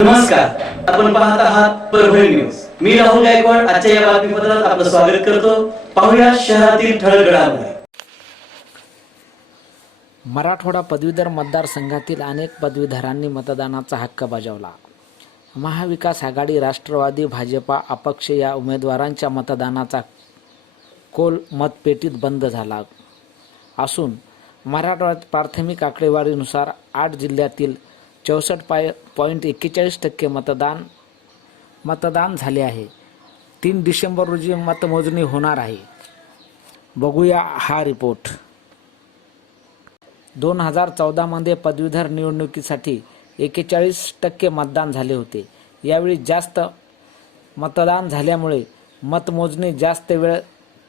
नमस्कार. आपण पाहत आहात परभणी न्यूज. मी राहुल गायकवाड. आजच्या या बातमीपत्रात आपलं स्वागत करतो. पाहूया शहरातील ठळक घडामोडी मराठवाडा पदवीधर मतदारसंघातील अनेक पदवीधरांनी मतदानाचा हक्क बजावला. महाविकास आघाडी राष्ट्रवादी भाजपा अपक्ष या उमेदवारांच्या मतदानाचा कोल मतपेटीत बंद झाला. असून मराठवाड्यात प्राथमिक आकडेवारीनुसार आठ जिल्ह्यातील चौसष्ट पाय पॉईंट एक्केचाळीस टक्के मतदान मतदान झाले आहे. तीन डिसेंबर रोजी मतमोजणी होणार आहे. बघूया हा रिपोर्ट दोन हजार चौदामध्ये पदवीधर निवडणुकीसाठी एकेचाळीस टक्के मतदान झाले होते. यावेळी जास्त मतदान झाल्यामुळे मतमोजणी जास्त वेळ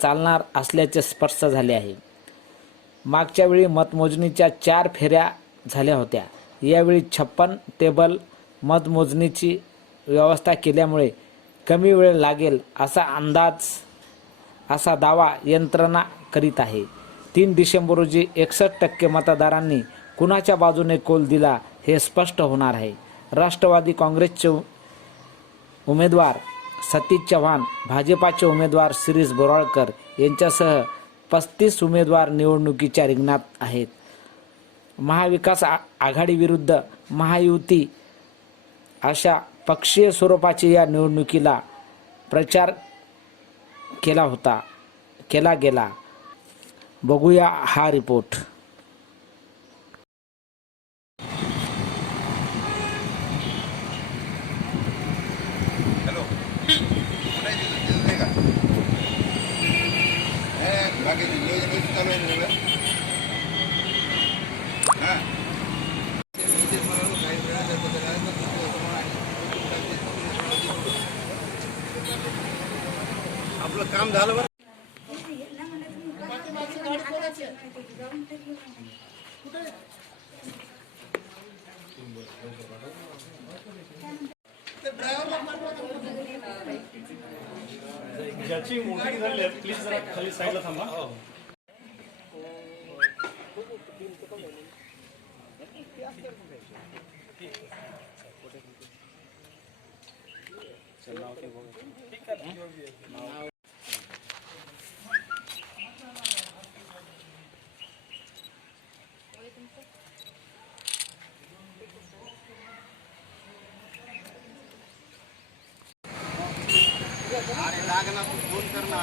चालणार असल्याचे स्पष्ट झाले आहे. मागच्या वेळी मतमोजणीच्या चार फेऱ्या झाल्या होत्या. यावेळी छप्पन टेबल मतमोजणीची व्यवस्था केल्यामुळे कमी वेळ लागेल असा अंदाज असा दावा यंत्रणा करीत आहे. तीन डिसेंबर रोजी एकसष्ट टक्के मतदारांनी कुणाच्या बाजूने कोल दिला हे स्पष्ट होणार आहे. राष्ट्रवादी काँग्रेसचे उमेदवार सतीश चव्हाण भाजपाचे उमेदवार शिरीष बोराळकर यांच्यासह पस्तीस उमेदवार निवडणुकीच्या रिंगणात आहेत. महाविकास आ- आघाडीविरुद्ध महायुती अशा पक्षीय स्वरूपाची या निवडणुकीला प्रचार केला होता केला गेला. बघूया हा रिपोर्ट हॅलो कुठे आहे तिथं? तिथं नाही का हे, बाकी नियोजन व्यवस्थित चालू आहे ना सगळं? हा. ते मी तेच म्हणालो, काही वेळा जर बदल आला तर तुमचं असं म्हणा आणि आपलं काम झालं बरं ज्याची मोठी झाली प्लीज जरा खाली साईडला थांबा. अरे लागणार तू फ़ोन कर ना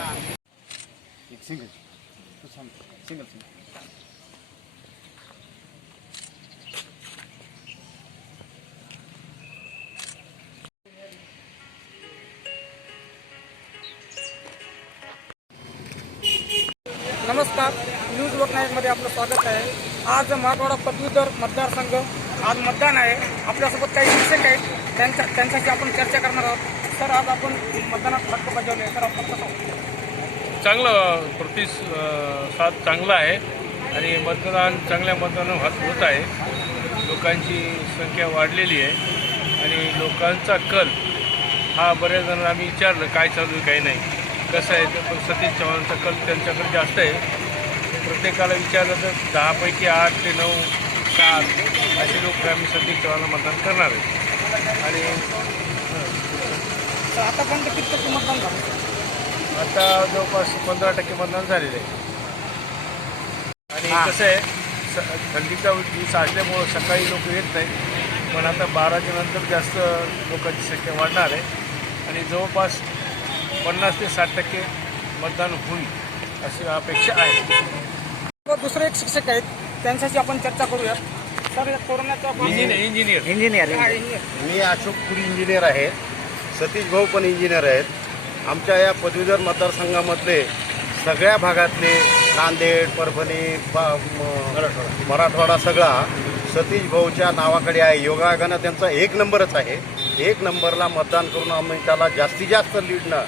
नमस्कार, न्यूज़ वर नाईटमध्ये आपलं स्वागत आहे. आज मराठवाडा पदवीधर मतदारसंघ आज मतदान आहे. आपल्यासोबत काही शिक्षक चर्चा करणार आहोत. सर आज आपण मतदानात हक्क बजावले तर आपण कसं चांगलं प्रतिसाद चांगला आहे आणि मतदान चांगल्या मतदान होत होत आहे. लोकांची संख्या वाढलेली आहे आणि लोकांचा कल हा बऱ्याच जणांना आम्ही विचारलं काय चालू आहे काही नाही. कसं आहे तर पण सतीश चव्हाणांचा कल त्यांच्याकडे जास्त आहे. प्रत्येकाला विचारलं तर दहापैकी आठ ते नऊ सात असे लोक आम्ही सतीश चव्हाणला मतदान करणार आहे. आणि तर आतापर्यंत किती टक्के मतदान झालं? आता जवळपास पंधरा टक्के मतदान झालेलं आहे. आणि कसं आहे स- थंडीचा दिवस असल्यामुळं सकाळी लोक येत नाही पण आता बाराच्या नंतर जास्त लोकांची संख्या वाढणार आहे. आणि जवळपास पन्नास ते साठ टक्के मतदान होईल अशी अपेक्षा आहे. व दुसरे एक शिक्षक आहेत त्यांच्याशी आपण चर्चा करूया सर या कोरोनाच्या इंजिनियर इंजिनियर इंजिनियर इंजिनियर. मी अशोक पुरी इंजिनियर आहे. सतीश भाऊ पण इंजिनियर आहेत. आमच्या या पदवीधर मतदारसंघामधले सगळ्या भागातले नांदेड परभणी बा- मराठवाडा सगळा सतीश भाऊच्या नावाकडे आहे. योगायोगानं त्यांचा एक नंबरच आहे. एक नंबरला मतदान करून आम्ही त्याला जास्तीत जास्त लीडनं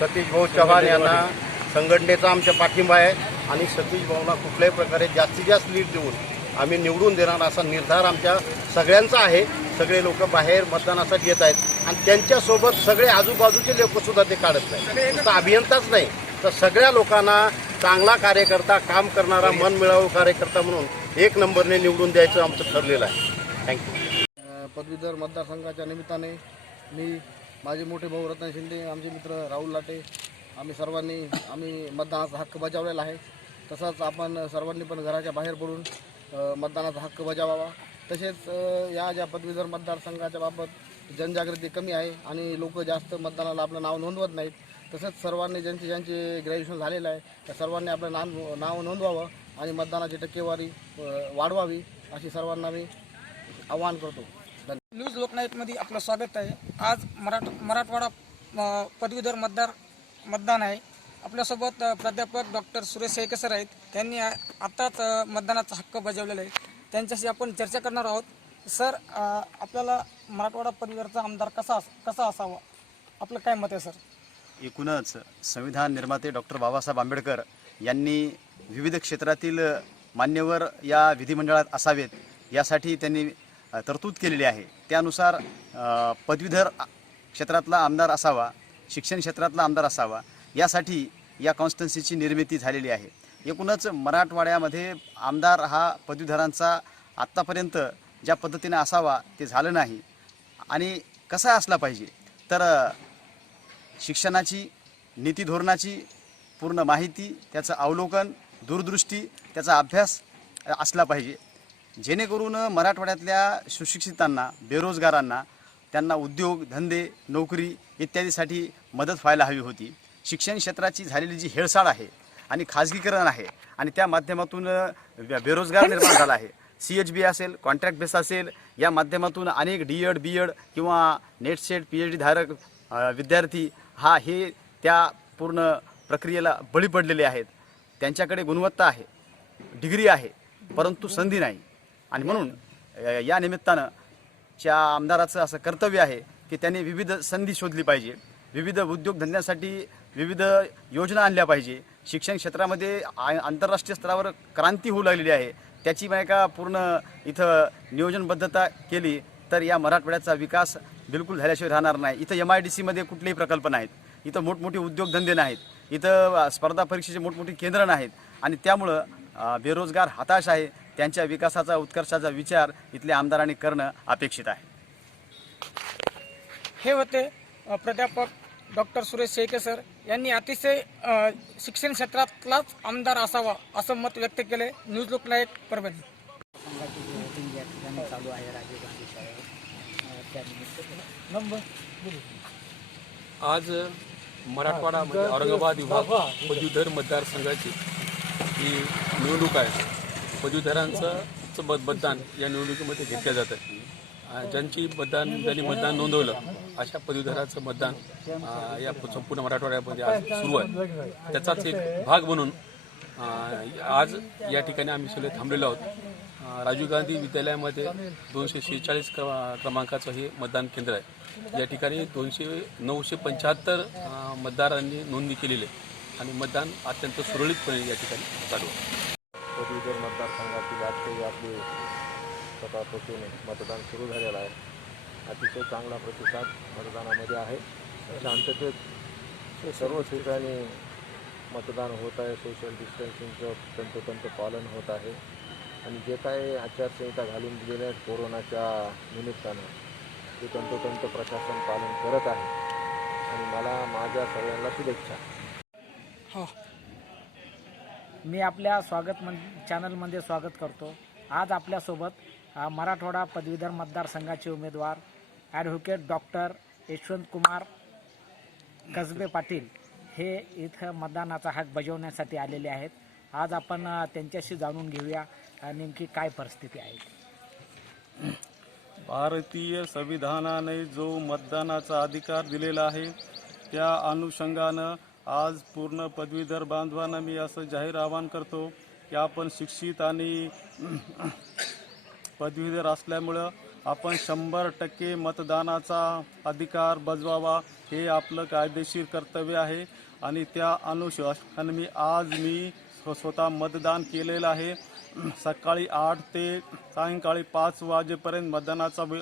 सतीश भाऊ चव्हाण यांना संघटनेचा आमच्या पाठिंबा आहे आणि सतीश भाऊंना कुठल्याही प्रकारे जास्तीत जास्त लीड देऊन आम्ही निवडून देणार असा निर्धार आमच्या सगळ्यांचा आहे. सगळे लोक बाहेर मतदानासाठी येत आहेत. आणि त्यांच्यासोबत सगळे आजूबाजूचे लोक सुद्धा ते काढत नाही. नुसतं अभियंताच नाही. तर सगळ्या लोकांना चांगला कार्यकर्ता काम करणारा मन मिळावू कार्यकर्ता म्हणून एक नंबरने निवडून द्यायचं आमचं ठरलेलं आहे. थँक्यू पदवीधर मतदारसंघाच्या निमित्ताने मी माझे मोठे भाऊ रतन शिंदे आमचे मित्र राहुल लाटे आम्ही सर्वांनी आम्ही मतदानाचा हक्क बजावलेला आहे. तसंच आपण सर्वांनी पण घराच्या बाहेर पडून मतदानाचा हक्क बजावावा. तसेच या ज्या पदवीधर मतदारसंघाच्या बाबत जनजागृती कमी आहे आणि लोक जास्त मतदानाला आपलं नाव नोंदवत नाहीत. तसंच सर्वांनी ज्यांचे ज्यांचे ग्रॅज्युएशन झालेलं आहे त्या सर्वांनी आपलं नाव नाव नोंदवावं आणि मतदानाची टक्केवारी वाढवावी अशी सर्वांना मी आवाहन करतो. न्यूज लोकनायकमध्ये आपलं स्वागत आहे. आज मराठ मराठवाडा पदवीधर मतदार मतदान आहे. आपल्यासोबत प्राध्यापक डॉक्टर सुरेश शेळके आहेत. त्यांनी आत्ताच मतदानाचा हक्क बजावलेला आहे. त्यांच्याशी आपण चर्चा करणार आहोत. सर अ, आपल्याला मराठवाडा पदवीधरचा आमदार कसा अस- कसा असावा? आपलं काय मत आहे सर? एकूणच संविधान निर्माते डॉक्टर बाबासाहेब आंबेडकर यांनी विविध क्षेत्रातील मान्यवर या विधिमंडळात असावेत यासाठी त्यांनी अ, तरतूद केलेली आहे. त्यानुसार अ, पदवीधर आ- क्षेत्रातला आमदार असावा शिक्षण क्षेत्रातला आमदार असावा यासाठी या कॉन्स्टन्सीची निर्मिती झालेली आहे. एकूणच मराठवाड्यामध्ये आमदार हा पदवीधरांचा आत्तापर्यंत ज्या पद्धतीने असावा ते झालं नाही. आणि कसा असला पाहिजे? तर शिक्षणाची नीती धोरणाची पूर्ण माहिती त्याचं अवलोकन दूरदृष्टी त्याचा अभ्यास असला पाहिजे. जेणेकरून मराठवाड्यातल्या सुशिक्षितांना बेरोजगारांना त्यांना उद्योग धंदे नोकरी इत्यादीसाठी मदत व्हायला हवी होती. शिक्षण क्षेत्राची झालेली जी हेळसाळ आहे आणि खाजगीकरण आहे आणि त्या माध्यमातून बेरोजगार निर्माण झाला आहे. सी एच बी असेल कॉन्ट्रॅक्ट बेस असेल या माध्यमातून अनेक डी एड बी एड किंवा NET SET P H D धारक विद्यार्थी हा हे त्या पूर्ण प्रक्रियेला बळी पडलेले आहेत. त्यांच्याकडे गुणवत्ता आहे डिग्री आहे परंतु संधी नाही. आणि म्हणून या निमित्तानं च्या आमदाराचं असं कर्तव्य आहे की त्यांनी विविध संधी शोधली पाहिजे. विविध उद्योगधंद्यासाठी विविध योजना आणल्या पाहिजे. शिक्षण क्षेत्रामध्ये आ- आंतरराष्ट्रीय स्तरावर क्रांती होऊ लागलेली आहे. त्याची बायका का पूर्ण इथं नियोजनबद्धता केली तर या मराठवाड्याचा विकास बिलकुल झाल्याशिवाय राहणार नाही. इथं एम आय डी सीमध्ये कुठलेही प्रकल्प नाहीत. इथं मोठमोठे उद्योगधंदे नाहीत. इथं स्पर्धा परीक्षेचे मोठमोठी केंद्र नाहीत. आणि त्यामुळं बेरोजगार हताश आहे. त्यांच्या विकासाचा उत्कर्षाचा विचार इथल्या आमदारांनी करणं अपेक्षित आहे. हे होते प्राध्यापक डॉक्टर सुरेश शेळके सर यांनी अतिशय शिक्षण क्षेत्रातलाच आमदार असावा असं मत व्यक्त केले. न्यूज लोकनायक परभणी. या ठिकाणी चालू आहे राजीव गांधी शाळेवर आज मराठवाडा म्हणजे औरंगाबाद विभाग पदवीधर मतदारसंघाची ही निवडणूक आहे. पदवीधरांचं चं मतदान या निवडणुकीमध्ये घेतलं जातं ज्यांची मतदान ज्यांनी मतदान नोंदवलं अशा पदवीधराचं मतदान या संपूर्ण मराठवाड्यामध्ये आज सुरू आहे. त्याचाच एक भाग म्हणून आज या ठिकाणी आम्ही सगळे थांबलेलो आहोत. राजीव गांधी विद्यालयामध्ये दोनशे शेहेचाळीस क्रमांकाचं हे मतदान केंद्र आहे. या ठिकाणी दोनशे नऊशे पंच्याहत्तर मतदारांनी नोंदणी केलेली आहे. आणि मतदान अत्यंत सुरळीतपणे या ठिकाणी चालू आहे. पदवीधर मतदारसंघातील आजचे आपले सकाळपासून मतदान सुरू झालेलं आहे. अतिशय चांगला प्रतिसाद मतदानामध्ये आहे. शांततेत सर्व ठिकाणी मतदान होत आहे. सोशल डिस्टन्सिंगचं तंतोतंत पालन होत आहे. आणि जे काय आचारसंहिता घालून दिलेल्या आहेत कोरोनाच्या निमित्तानं ते तंतोतंत प्रशासन पालन करत आहे. आणि मला माझ्या सगळ्यांना शुभेच्छा. हो. मी आपल्या स्वागत मन चॅनलमध्ये स्वागत करतो. आज आपल्यासोबत मराठवाडा पदवीधर मतदारसंघाचे उमेदवार ॲडव्होकेट डॉक्टर यशवंत कुमार कसबे पाटील हे इथं मतदानाचा हक बजावण्यासाठी आलेले आहेत. आज आपण त्यांच्याशी जाणून घेऊया नेमकी काय परिस्थिती आहे. भारतीय संविधानाने जो मतदानाचा अधिकार दिलेला आहे त्या अनुषंगानं आज पूर्ण पदवीधर बांधवांना मी असं जाहीर आवाहन करतो की आपण शिक्षित आणि पदवीधर असल्यामुळं आपण शंभर टक्के मतदानाचा अधिकार बजवावा हे आपलं कायदेशीर कर्तव्य आहे. आणि त्या अनुषंगाने मी आज मी स्वतः मतदान केलेलं आहे. सकाळी आठ ते सायंकाळी पाच वाजेपर्यंत मतदानाचा वे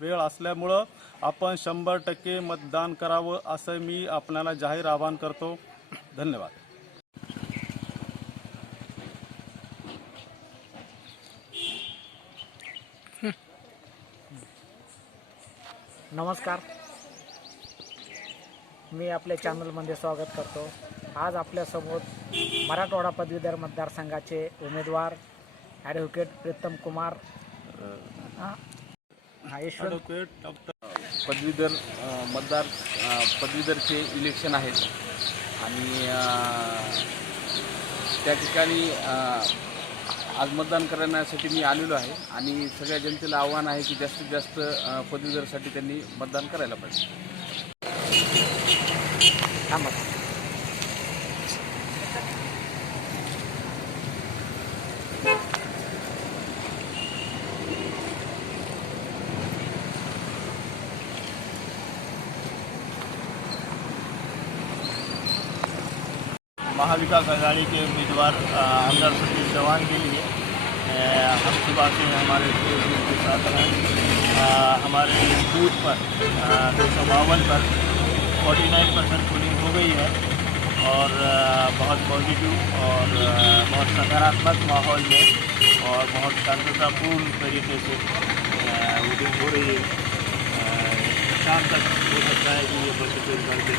वेळ असल्यामुळं आपण शंभर टक्के मतदान करावं असं मी आपल्याला जाहीर आवाहन करतो. धन्यवाद. नमस्कार. मी आपल्या चॅनलमध्ये स्वागत करतो. आज आपल्यासमोर मराठवाडा पदवीधर मतदारसंघाचे उमेदवार ॲडव्होकेट प्रीतम कुमार ॲडव्होकेट पदवीधर मतदार पदवीधरचे इलेक्शन आहेत. आणि त्या ठिकाणी आज मतदान करण्यासाठी मी आलेलो आहे आणि सगळ्या जनतेला आव्हान आहे की जास्तीत जास्त पदवीधरसाठी त्यांनी मतदान करायला पाहिजे. थांबा. महाविकास आघाड़ी के उम्मीदवार आमदार सतीश चौहान के लिए हम सुबह से हमारे के साथ हैं। हमारे बूथ पर दो सौ बावन पर फोर्टी नाइन परसेंट पोलिंग हो गई है और बहुत पॉजिटिव और बहुत सकारात्मक माहौल में और बहुत शांततापूर्ण तरीके से वोटिंग हो रही है। शाम तक हो सकता है कि ये परसेंटेज बढ़ के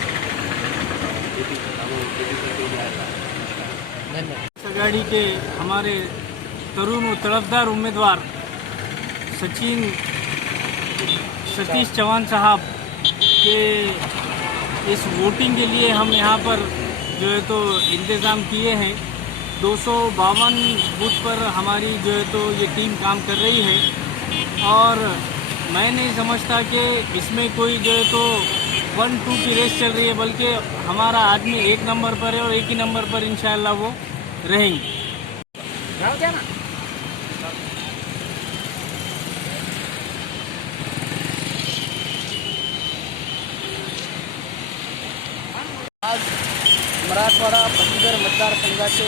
आघाड़ी के हमारे तरुण और तड़फदार उम्मीदवार सचिन, सतीश चौहान साहब के इस वोटिंग के लिए हम यहाँ पर जो है तो इंतज़ाम किए हैं। दो सौ बावन बूथ पर हमारी जो है तो ये टीम काम कर रही है। और मैं नहीं समझता कि इसमें कोई जो है तो वन टू की रेस चल रही है बल्कि हमारा आदमी एक नंबर पर है और एक ही नंबर पर इंशाल्लाह वो रहेंगे। आज मराठवाडा पदवीधर मतदारसंघाचे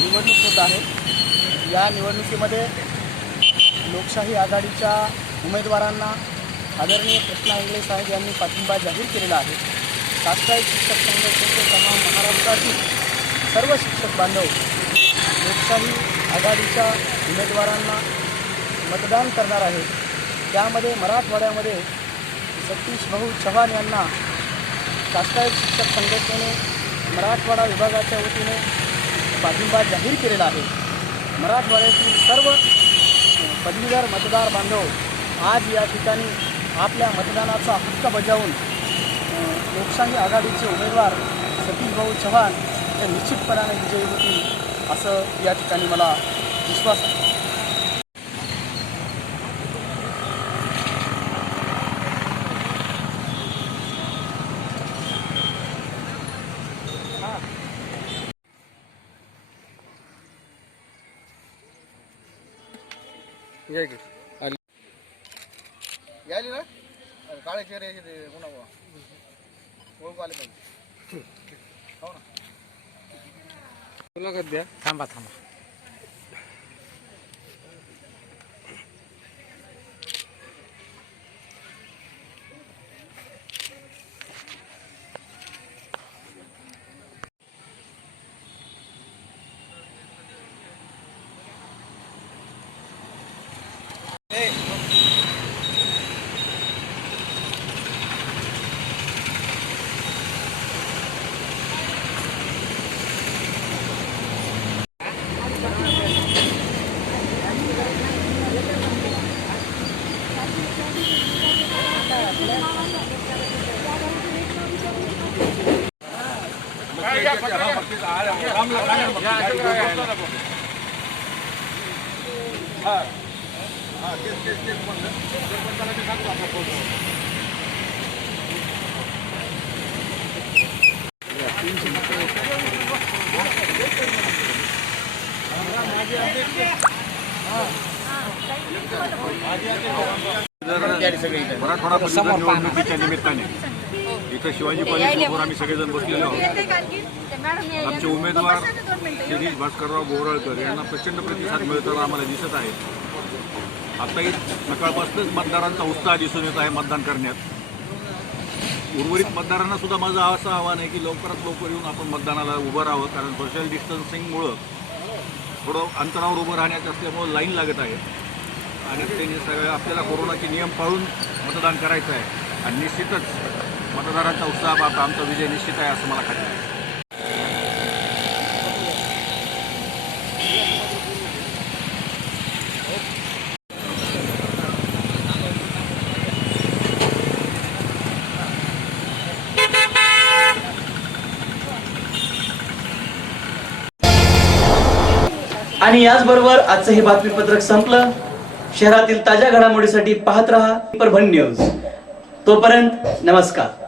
निवडणूक होत आहे. या निवडणुकीमध्ये लोकशाही आघाडीच्या उमेदवारांना आदरणीय कृष्णा इंगळे साहेब यांनी पाठिंबा जाहीर केलेला आहे. साप्ताहिक शिक्षक संघटनेचे तमाम महाराष्ट्रातील सर्व शिक्षक बांधव लोकशाही आघाडीच्या उमेदवारांना मतदान करणार आहेत. त्यामध्ये मराठवाड्यामध्ये सतीश भाऊ चव्हाण यांना साप्ताहिक शिक्षक संघटनेने मराठवाडा विभागाच्या वतीने पाठिंबा जाहीर केलेला आहे. मराठवाड्यातील सर्व पदवीधर मतदार बांधव आज या ठिकाणी आपल्या मतदानाचा हक्क बजावून लोकशाही आघाडीचे उमेदवार सतीशभाऊ चव्हाण हे निश्चितपणाने विजयी होतील असं या ठिकाणी मला विश्वास आहे. यायली ना? काळे चेहरे पुन्हा ओळख आले पाहिजे. थांबा थांबा. मराठवाडा पदवीधर निवडणुकीच्या निमित्ताने इथं शिवाजी कॉलेजसमोर आम्ही सगळेजण बसलेलो आहोत. आमचे उमेदवार शिरीष भास्करराव गोवराळकर यांना प्रचंड प्रतिसाद मिळताना आम्हाला दिसत आहे. आताही सकाळपासूनच मतदारांचा उत्साह दिसून येत आहे मतदान करण्यात. उर्वरित मतदारांना सुद्धा माझं असं आव्हान आहे की लवकरात लवकर येऊन आपण मतदानाला उभं राहावं कारण सोशल डिस्टन्सिंगमुळं थोडं अंतरावर उभं राहण्याचं असल्यामुळं लाईन लागत आहे. आणि त्यांनी सगळं आपल्याला कोरोनाचे नियम पाळून मतदान करायचं आहे आणि निश्चितच मतदारांचा उत्साह पाहता आमचा विजय निश्चित आहे असं मला खात्री आहे. आणि याचबरोबर आजचं हे बातमीपत्रक संपलं. शहरातील ताज्या घडामोडीसाठी पाहत रहा परभणी न्यूज. तोपर्यंत नमस्कार.